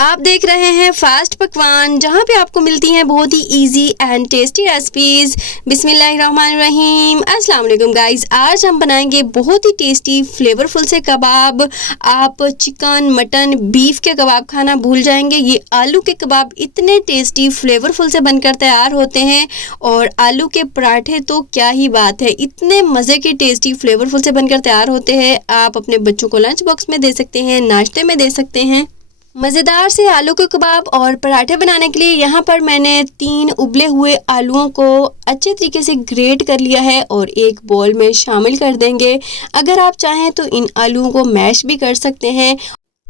आप देख रहे हैं फास्ट पकवान, जहां पे आपको मिलती हैं बहुत ही इजी एंड टेस्टी रेसिपीज। बिस्मिल्लाहिर्रहमानिर्रहीम। अस्सलाम वालेकुम गाइस। आज हम बनाएंगे बहुत ही टेस्टी फ्लेवरफुल से कबाब। आप चिकन, मटन, बीफ के कबाब खाना भूल जाएंगे। ये आलू के कबाब इतने टेस्टी फ्लेवरफुल से बनकर तैयार होते हैं, और आलू के पराठे तो क्या ही बात है, इतने मज़े के टेस्टी फ्लेवरफुल से बनकर तैयार होते हैं। आप अपने बच्चों को लंच बॉक्स में दे सकते हैं, नाश्ते में दे सकते हैं। मज़ेदार से आलू के कबाब और पराठे बनाने के लिए यहाँ पर मैंने 3 उबले हुए आलूओं को अच्छे तरीके से ग्रेट कर लिया है और एक बोल में शामिल कर देंगे। अगर आप चाहें तो इन आलूओं को मैश भी कर सकते हैं।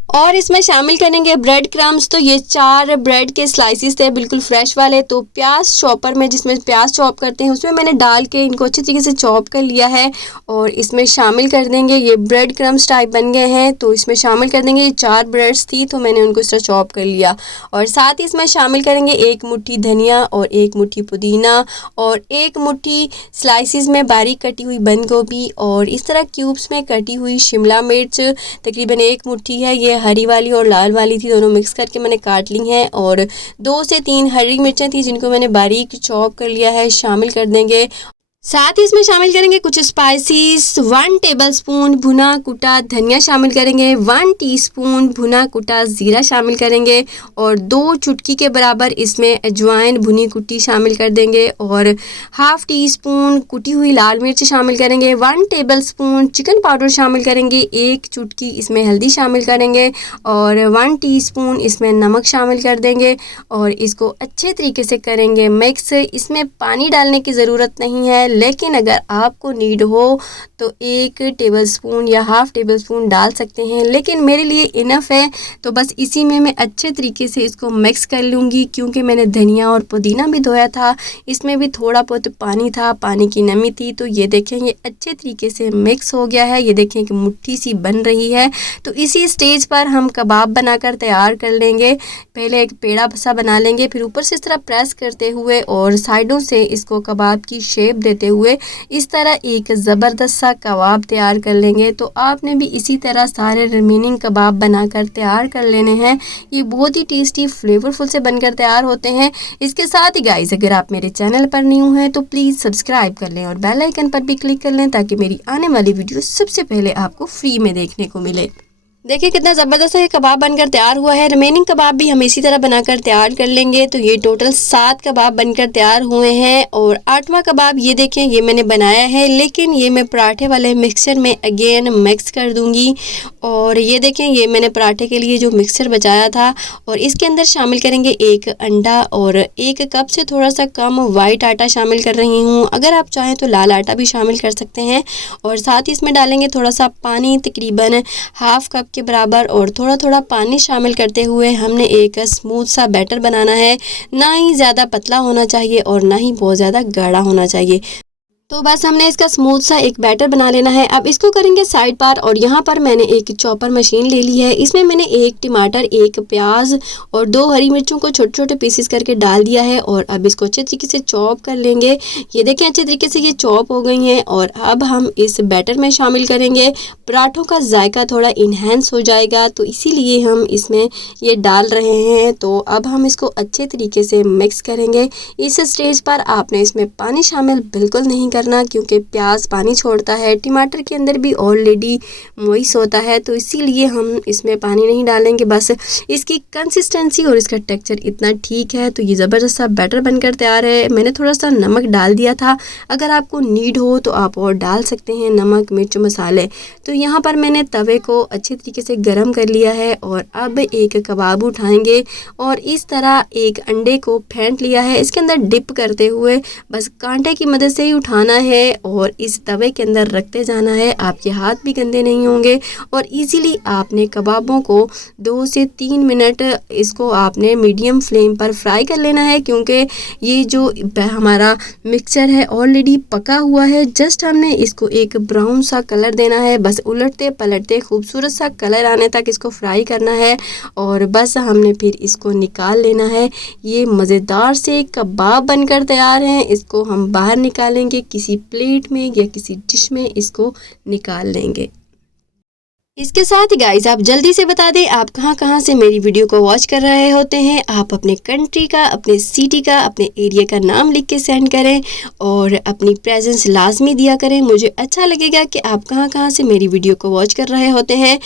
और इसमें शामिल करेंगे ब्रेड क्रम्स। तो ये 4 ब्रेड के स्लाइसिस थे, बिल्कुल फ्रेश वाले। तो प्याज चॉपर में, जिसमें प्याज चॉप करते हैं, उसमें मैंने डाल के इनको अच्छी तरीके से चॉप कर लिया है और इसमें शामिल कर देंगे। ये ब्रेड क्रम्स टाइप बन गए हैं, तो इसमें शामिल कर देंगे। ये 4 ब्रेड्स थी तो मैंने उनको इस तरह चॉप कर लिया। और साथ ही इसमें शामिल करेंगे 1 मुट्ठी धनिया और 1 मुट्ठी पुदीना और 1 मुट्ठी स्लाइसिस में बारीक कटी हुई बंद गोभी और इस तरह क्यूब्स में कटी हुई शिमला मिर्च तकरीबन 1 मुट्ठी है। ये हरी वाली और लाल वाली थी, दोनों मिक्स करके मैंने काट ली हैं। और 2 से 3 हरी मिर्चें थी जिनको मैंने बारीक चॉप कर लिया है, शामिल कर देंगे। साथ ही इसमें शामिल करेंगे कुछ स्पाइसेस। 1 टेबलस्पून भुना कुटा धनिया शामिल करेंगे, 1 टीस्पून भुना कुटा ज़ीरा शामिल करेंगे और 2 चुटकी के बराबर इसमें अजवाइन भुनी कुटी शामिल कर देंगे और हाफ़ टी स्पून कुटी हुई लाल मिर्च शामिल करेंगे। 1 टेबलस्पून चिकन पाउडर शामिल करेंगे, 1 चुटकी इसमें हल्दी शामिल करेंगे और 1 टीस्पून इसमें नमक शामिल कर देंगे और इसको अच्छे तरीके से करेंगे मिक्स। इसमें पानी डालने की ज़रूरत नहीं है, लेकिन अगर आपको नीड हो तो 1 टेबलस्पून या हाफ़ टेबलस्पून डाल सकते हैं, लेकिन मेरे लिए इनफ है। तो बस इसी में मैं अच्छे तरीके से इसको मिक्स कर लूँगी, क्योंकि मैंने धनिया और पुदीना भी धोया था, इसमें भी थोड़ा बहुत पानी था, पानी की नमी थी। तो ये देखें, ये अच्छे तरीके से मिक्स हो गया है। ये देखें कि मुट्ठी सी बन रही है। तो इसी स्टेज पर हम कबाब बनाकर तैयार कर लेंगे। पहले एक पेड़ा सा बना लेंगे, फिर ऊपर से इस तरह प्रेस करते हुए और साइडों से इसको कबाब की शेप देते हुए इस तरह एक ज़बरदस्त सा कबाब तैयार कर लेंगे। तो आपने भी इसी तरह सारे रिमेनिंग कबाब बनाकर तैयार कर लेने हैं। ये बहुत ही टेस्टी फ्लेवरफुल से बनकर तैयार होते हैं। इसके साथ ही गाइस, अगर आप मेरे चैनल पर न्यू हैं तो प्लीज़ सब्सक्राइब कर लें और बेल आइकन पर भी क्लिक कर लें, ताकि मेरी आने वाली वीडियो सबसे पहले आपको फ्री में देखने को मिले। देखिए कितना ज़बरदस्त है कबाब बनकर तैयार हुआ है। रिमेनिंग कबाब भी हम इसी तरह बनाकर तैयार कर लेंगे। तो ये टोटल 7 कबाब बनकर तैयार हुए हैं और 8वां कबाब ये देखें, ये मैंने बनाया है, लेकिन ये मैं पराठे वाले मिक्सचर में अगेन मिक्स कर दूंगी। और ये देखें, ये मैंने पराठे के लिए जो मिक्सचर बचाया था और इसके अंदर शामिल करेंगे 1 अंडा और 1 कप से थोड़ा सा कम वाइट आटा शामिल कर रही हूँ। अगर आप चाहें तो लाल आटा भी शामिल कर सकते हैं। और साथ ही इसमें डालेंगे थोड़ा सा पानी, तकरीबन हाफ़ कप के बराबर, और थोड़ा थोड़ा पानी शामिल करते हुए हमने एक स्मूथ सा बैटर बनाना है। ना ही ज़्यादा पतला होना चाहिए और ना ही बहुत ज़्यादा गाढ़ा होना चाहिए। तो बस हमने इसका स्मूथ सा एक बैटर बना लेना है। अब इसको करेंगे साइड पर। और यहाँ पर मैंने एक चॉपर मशीन ले ली है। इसमें मैंने 1 टमाटर, 1 प्याज और 2 हरी मिर्चों को छोटे छोटे पीसेस करके डाल दिया है और अब इसको अच्छे तरीके से चॉप कर लेंगे। ये देखें, अच्छे तरीके से ये चॉप हो गई हैं और अब हम इस बैटर में शामिल करेंगे। पराठों का जायका थोड़ा इन्हेंस हो जाएगा, तो इसीलिए हम इसमें ये डाल रहे हैं। तो अब हम इसको अच्छे तरीके से मिक्स करेंगे। इस स्टेज पर आपने इसमें पानी शामिल बिल्कुल नहीं करना, क्योंकि प्याज पानी छोड़ता है, टमाटर के अंदर भी ऑलरेडी मॉइस्ट होता है, तो इसीलिए हम इसमें पानी नहीं डालेंगे। बस इसकी कंसिस्टेंसी और इसका टेक्सचर इतना ठीक है। तो ये ज़बरदस्त सा बैटर बनकर तैयार है। मैंने थोड़ा सा नमक डाल दिया था, अगर आपको नीड हो तो आप और डाल सकते हैं नमक, मिर्च, मसाले। तो यहाँ पर मैंने तवे को अच्छे तरीके से गर्म कर लिया है और अब एक कबाब उठाएंगे और इस तरह एक अंडे को फेंट लिया है, इसके अंदर डिप करते हुए बस कांटे की मदद से ही उठाना है और इस तवे के अंदर रखते जाना है। आपके हाथ भी गंदे नहीं होंगे और इजीली आपने कबाबों को 2 से 3 मिनट इसको आपने मीडियम फ्लेम पर फ्राई कर लेना है, क्योंकि ये जो हमारा मिक्सचर है ऑलरेडी पका हुआ है। जस्ट हमने इसको एक ब्राउन सा कलर देना है, बस उलटते पलटते खूबसूरत सा कलर आने तक इसको फ्राई करना है और बस हमने फिर इसको निकाल लेना है। ये मज़ेदार से कबाब बनकर तैयार हैं। इसको हम बाहर निकालेंगे, किसी प्लेट में या किसी डिश में इसको निकाल लेंगे। इसके साथ ही गाइस आप जल्दी से बता दें आप कहाँ से मेरी वीडियो को वॉच कर रहे होते हैं। आप अपने कंट्री का, अपने सिटी का, अपने एरिया का नाम लिख के सेंड करें और अपनी प्रेजेंस लाजमी दिया करें। मुझे अच्छा लगेगा कि आप कहाँ से मेरी वीडियो को वॉच कर रहे होते हैं।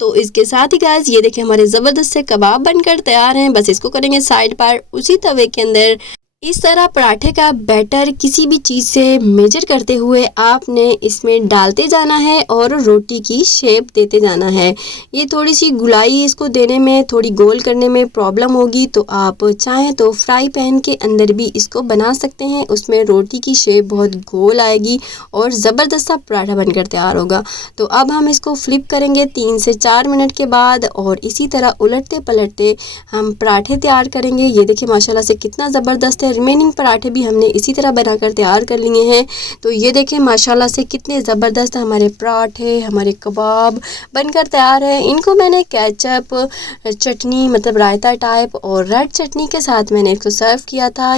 तो इसके साथ ही गाइस ये देखें हमारे ज़बरदस्त से कबाब बनकर तैयार हैं। बस इसको करेंगे साइड पर उसी तवे के अंदर। इस तरह पराठे का बैटर किसी भी चीज़ से मेजर करते हुए आपने इसमें डालते जाना है और रोटी की शेप देते जाना है। ये थोड़ी सी गुलाई इसको देने में, थोड़ी गोल करने में प्रॉब्लम होगी, तो आप चाहें तो फ्राई पैन के अंदर भी इसको बना सकते हैं। उसमें रोटी की शेप बहुत गोल आएगी और ज़बरदस्त सा पराठा बनकर तैयार होगा। तो अब हम इसको फ्लिप करेंगे 3 से 4 मिनट के बाद और इसी तरह उलटते पलटते हम पराठे तैयार करेंगे। ये देखिए माशाल्लाह से कितना ज़बरदस्त है। रिमेनिंग पराठे भी हमने इसी तरह बनाकर तैयार कर लिए हैं। तो ये देखें माशाल्लाह से कितने ज़बरदस्त हमारे पराठे, हमारे कबाब बनकर तैयार हैं। इनको मैंने केचप, चटनी मतलब रायता टाइप और रेड चटनी के साथ मैंने इसको सर्व किया था।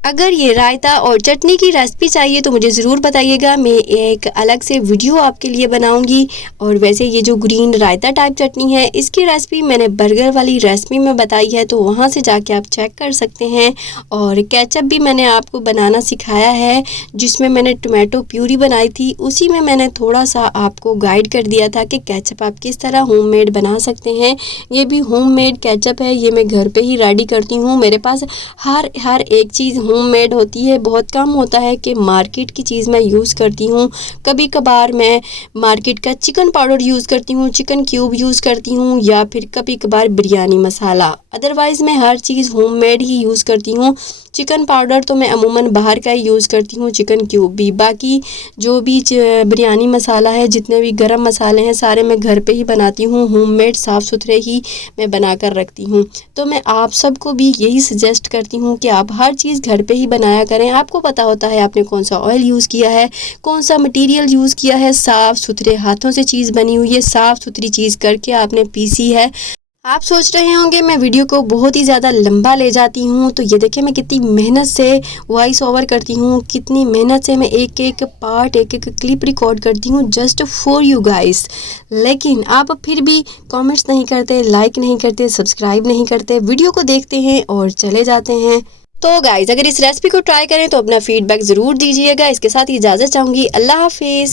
अगर ये रायता और चटनी की रेसिपी चाहिए तो मुझे ज़रूर बताइएगा, मैं एक अलग से वीडियो आपके लिए बनाऊंगी। और वैसे ये जो ग्रीन रायता टाइप चटनी है इसकी रेसिपी मैंने बर्गर वाली रेसिपी में बताई है, तो वहाँ से जाके आप चेक कर सकते हैं। और केचप भी मैंने आपको बनाना सिखाया है, जिसमें मैंने टोमेटो प्यूरी बनाई थी, उसी में मैंने थोड़ा सा आपको गाइड कर दिया था कि केचप आप किस तरह होममेड बना सकते हैं। ये भी होममेड केचप है, ये मैं घर पर ही रेडी करती हूँ। मेरे पास हर एक चीज़ होममेड होती है। बहुत कम होता है कि मार्केट की चीज़ मैं यूज़ करती हूँ। कभी कभार मैं मार्केट का चिकन पाउडर यूज़ करती हूँ, चिकन क्यूब यूज़ करती हूँ, या फिर कभी कभार बिरयानी मसाला। अदरवाइज़ मैं हर चीज़ होममेड ही यूज़ करती हूँ। चिकन पाउडर तो मैं अमूमन बाहर का ही यूज़ करती हूँ, चिकन क्यूब भी। बाकी जो भी बिरयानी मसाला है, जितने भी गरम मसाले हैं, सारे मैं घर पे ही बनाती हूँ। होममेड साफ़ सुथरे ही मैं बना कर रखती हूँ। तो मैं आप सबको भी यही सजेस्ट करती हूँ कि आप हर चीज़ घर पे ही बनाया करें। आपको पता होता है आपने कौन सा ऑयल यूज़ किया है, कौन सा मटेरियल यूज़ किया है। साफ़ सुथरे हाथों से चीज़ बनी हुई है, साफ़ सुथरी चीज़ करके आपने पीसी है। आप सोच रहे होंगे मैं वीडियो को बहुत ही ज़्यादा लंबा ले जाती हूँ, तो ये देखिए मैं कितनी मेहनत से वॉइस ओवर करती हूँ, कितनी मेहनत से मैं एक एक पार्ट, एक एक क्लिप रिकॉर्ड करती हूँ जस्ट फॉर यू गाइस। लेकिन आप फिर भी कमेंट्स नहीं करते, लाइक नहीं करते, सब्सक्राइब नहीं करते, वीडियो को देखते हैं और चले जाते हैं। तो गाइस अगर इस रेसिपी को ट्राई करें तो अपना फीडबैक ज़रूर दीजिएगा। इसके साथ ही इजाज़त चाहूँगी। अल्लाह हाफिज़।